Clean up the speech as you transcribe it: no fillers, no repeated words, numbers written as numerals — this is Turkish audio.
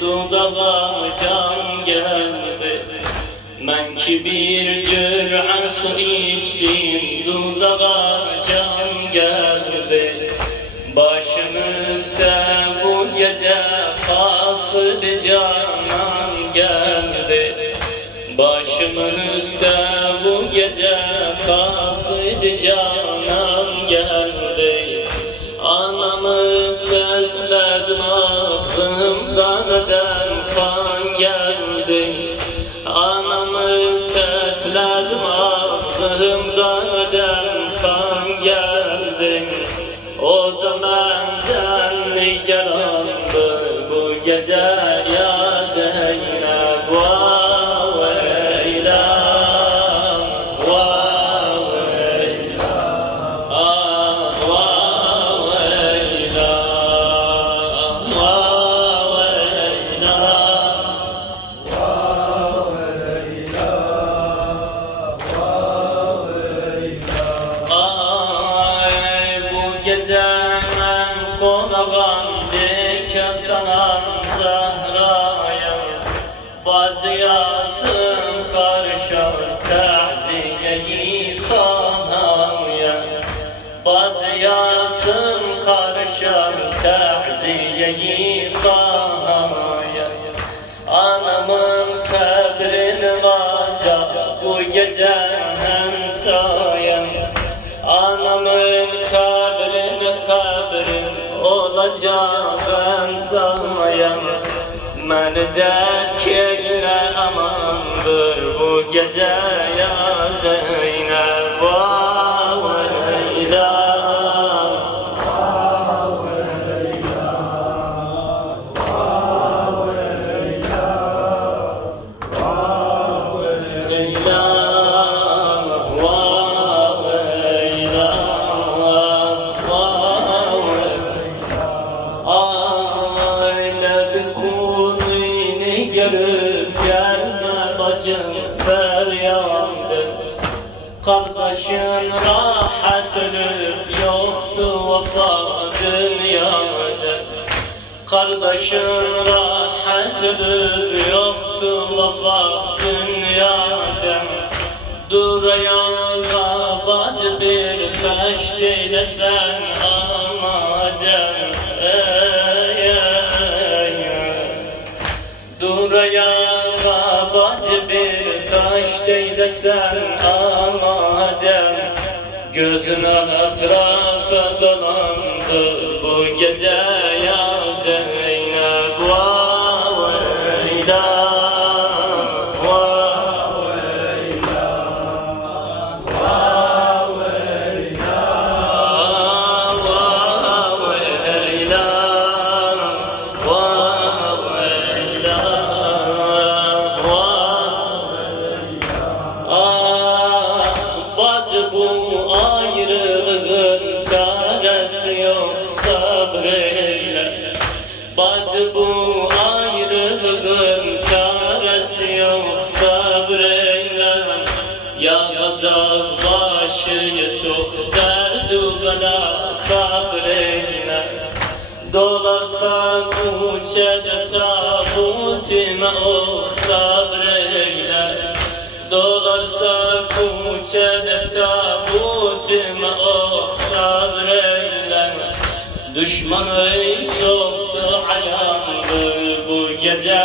dudağa can geldi. Ben ki bir cür'an su içtim, dudağa can geldi. Başımızda bu gece kasıd canan geldi. Başımızda bu gece kasıd canan geldi. Anamı sesledim, ağzımdan kan geldi. Anamı sesledim, ağzımdan kan geldi. O da benden yarandı bu gece ya Zeynep. Vav eylam, vav eylam, vav eylam, vav eylam, vav eylam, vav eylam. Ay bu gece ben konağım dike sanan Zahra'ya, bacıyasın karışar ta'ziyeyi Taha'ya. Bacıyasın karışar ta'ziyeyi Taha'ya. Anamın kabrini acak bu gece hemsayem. Anamın kabrin olacağım sayem. Məni də keylə amandır bu gece ya Zeynep. Vav eylam, vav eylam, vav eylam, vav eylam, vav eylam, vav eylam. Ayne bir kulini görüp gelme bacım feryadı. Kardeşin rahat ölüp yoktu vefa dünyada. Kardeşin rahat ölüp yoktu vefa dünyada. Durayana bacı bir taş eylesen amadem. Durayana bacı bir taş eylesen amadem. Gözün etrafa dolandı bu gece ya Zeynep. Vav eylam, vav eylam, vav eylam, vav eylam, vav eylam, vav eylam. Ah bacı bu ayrılığın çaresi yok, sabreyle. Bacı bu ayrılığın çaresi yok, sabreyle. Yağacak başıya çok derdu bela, sabreyle. Dolarsa kuçede tabutime oh, sabreyle. Dolarsa kuçede tabutime oh, sabreyle. Düşmanı yoktu ayandı bu gece